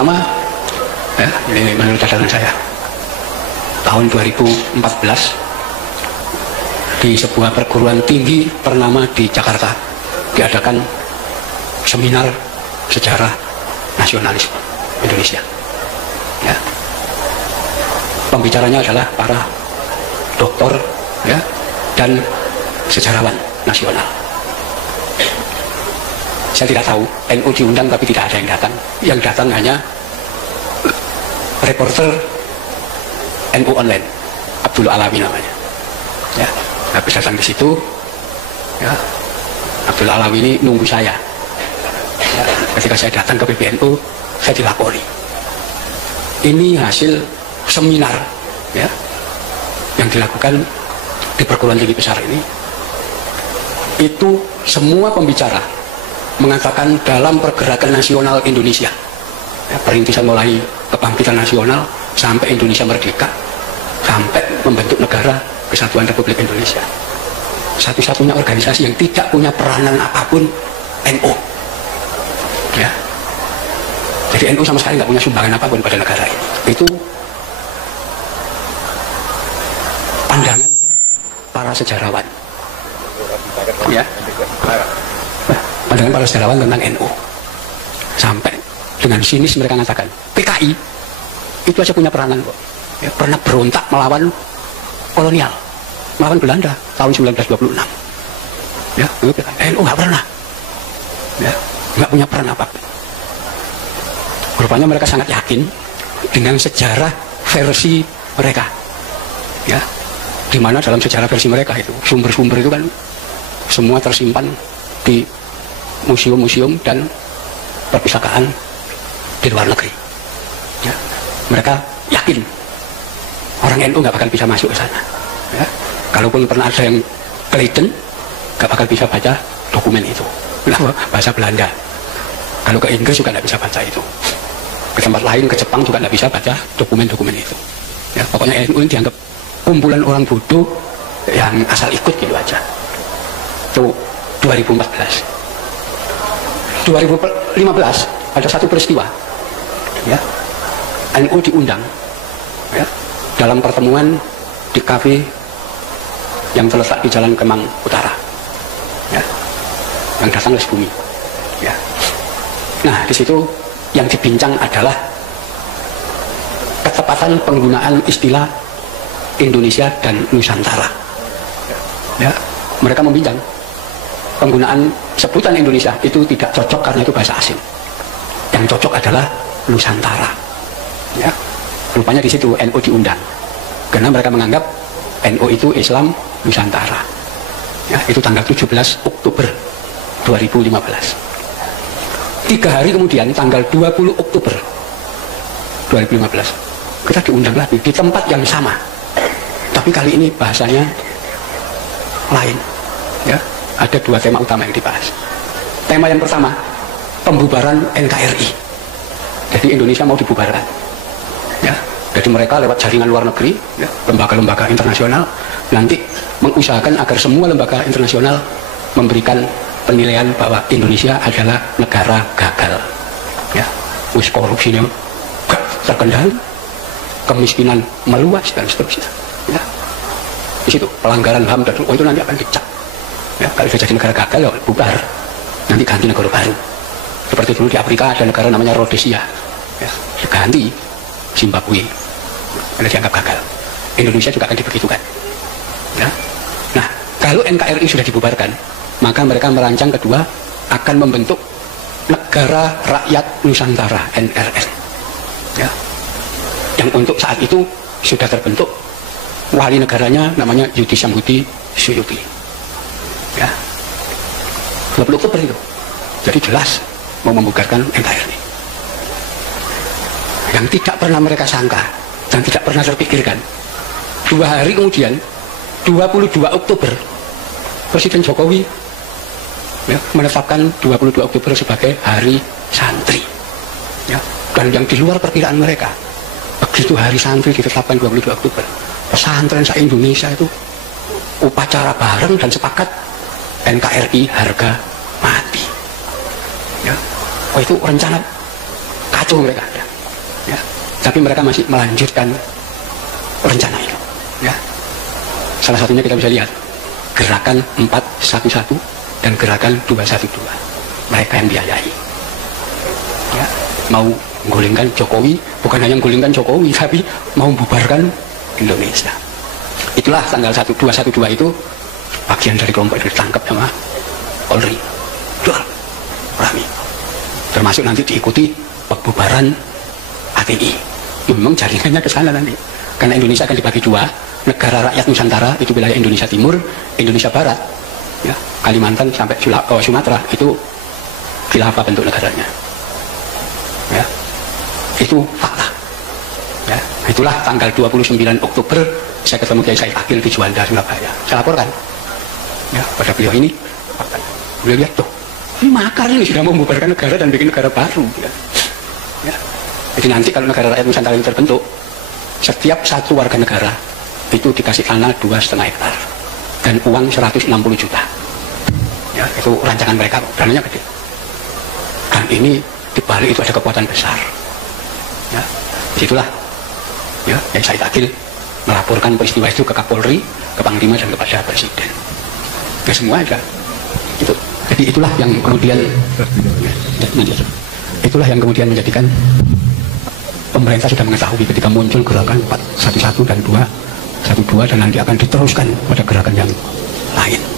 pertama, ya, ini menurut catatan saya, tahun 2014 di sebuah perguruan tinggi ternama di Jakarta diadakan seminar sejarah nasionalisme Indonesia. Ya. Pembicaranya adalah para doktor, ya, dan sejarawan nasional. Saya tidak tahu, NU diundang tapi tidak ada yang datang. Yang datang hanya reporter NU online, Abdul Alawi namanya. Ya, habis datang di situ, ya, Abdul Alawi ini nunggu saya. Ya, ketika saya datang ke PBNU, saya dilapori. Ini hasil seminar, ya, yang dilakukan di perguruan tinggi besar ini. Itu semua pembicara mengatakan dalam pergerakan nasional Indonesia, ya, perintisan mulai kebangkitan nasional sampai Indonesia merdeka, sampai membentuk negara Kesatuan Republik Indonesia, satu-satunya organisasi yang tidak punya peranan apapun NU. Ya. Jadi NU sama sekali nggak punya sumbangan apapun pada negara ini. Itu pandangan para sejarawan. Ya. Pandangan para sejarawan tentang NU. Sampai dengan sinis mereka mengatakan PKI itu aja punya peranan kok. Ya, pernah berontak melawan kolonial, melawan Belanda tahun 1926. Ya, NU nggak pernah. Ya, nggak punya peran apa. Rupanya mereka sangat yakin dengan sejarah versi mereka. Ya, di mana dalam sejarah versi mereka itu sumber-sumber itu kan semua tersimpan di museum-museum dan perpustakaan di luar negeri. Ya, mereka yakin orang NU nggak bakal bisa masuk ke sana. Ya, kalaupun pernah ada yang ke Leiden, nggak bakal bisa baca dokumen itu. Bahasa Belanda. Kalau ke Inggris juga nggak bisa baca itu. Ke tempat lain, ke Jepang juga nggak bisa baca dokumen-dokumen itu. Ya, pokoknya NU ini dianggap kumpulan orang bodoh yang asal ikut gitu aja. Itu 2014. 2015 ada satu peristiwa, ya, NU diundang, ya, dalam pertemuan di kafe yang terletak di Jalan Kemang Utara, ya, yang datang Les Bumi, ya. Nah, di situ yang dibincang adalah ketepatan penggunaan istilah Indonesia dan Nusantara. Ya, mereka membincang penggunaan sebutan Indonesia itu tidak cocok karena itu bahasa asing. Yang cocok adalah Nusantara. Ya, rupanya di situ NU diundang karena mereka menganggap NU itu Islam Nusantara. Ya, itu tanggal 17 Oktober 2015. 3 hari kemudian tanggal 20 Oktober 2015 kita diundang lagi di tempat yang sama, tapi kali ini bahasanya lain. Ya, ada 2 tema utama yang dibahas. Tema yang pertama, pembubaran NKRI. Jadi Indonesia mau dibubarkan. Ya, jadi mereka lewat jaringan luar negeri, ya, lembaga-lembaga internasional nanti mengusahakan agar semua lembaga internasional memberikan penilaian bahwa Indonesia adalah negara gagal. Ya, korupsinya gak terkendali, kemiskinan meluas dan seterusnya. Ya, di situ pelanggaran HAM dan itu nanti akan dicap. Ya, kalau sudah jadi negara gagal, ya bubar, nanti ganti negara baru. Seperti dulu di Afrika ada negara namanya Rhodesia, ya, diganti Zimbabwe, karena dianggap gagal. Indonesia juga akan dibegitukan. Ya. Nah, kalau NKRI sudah dibubarkan, maka mereka merancang kedua akan membentuk Negara Rakyat Nusantara (NRN). Ya. Yang untuk saat itu sudah terbentuk, wali negaranya namanya Yudi Samhudi Suyuti. Ya, 20 Oktober itu. Jadi jelas mau membubarkan NKRI. Yang tidak pernah mereka sangka dan tidak pernah terpikirkan, 2 hari kemudian 22 Oktober Presiden Jokowi, ya, menetapkan 22 Oktober sebagai Hari Santri. Ya, dan yang di luar perkiraan mereka, begitu Hari Santri ditetapkan 22 Oktober, pesantren se-Indonesia itu upacara bareng dan sepakat NKRI harga mati. Ya, oh, itu rencana kacau mereka ada. Tapi mereka masih melanjutkan rencana itu. Ya. Salah satunya kita bisa lihat gerakan 411 dan gerakan 212. Mereka yang biayai. Ya. Mau menggulingkan Jokowi, bukan hanya menggulingkan Jokowi, tapi mau membubarkan Indonesia. Itulah tanggal 212 itu bagian dari kelompok itu ditangkap sama Polri. Jual, rame. Termasuk nanti diikuti pembubaran HTI. Memang jaringannya ke sana nanti. Karena Indonesia akan dibagi dua, negara rakyat Nusantara itu wilayah Indonesia Timur, Indonesia Barat, ya, Kalimantan sampai Sumatera itu khilafah bentuk negaranya. Ya, itu fakta. Ya, itulah tanggal 29 Oktober saya ketemu Kiai Said Akil di Juanda, Surabaya. Saya laporkan ya pada beliau ini. Beliau lihat tuh, ini makar ini sudah membubarkan negara dan bikin negara baru. Ya. Ya. Jadi nanti kalau negara rakyat Nusantara ini terbentuk, setiap satu warga negara itu dikasih tanah 2,5 hektar dan uang 160 juta. Ya, itu rancangan mereka, dananya gede. Dan ini di balik itu ada kekuatan besar. Ya, disitulah ya, Kiai Said Akil melaporkan peristiwa itu ke Kapolri, ke Panglima dan kepada Presiden. Ya semua ada. Itu. Jadi itulah yang kemudian menjadikan pemerintah sudah mengetahui ketika muncul gerakan 411 dan 212 dan nanti akan diteruskan pada gerakan yang lain.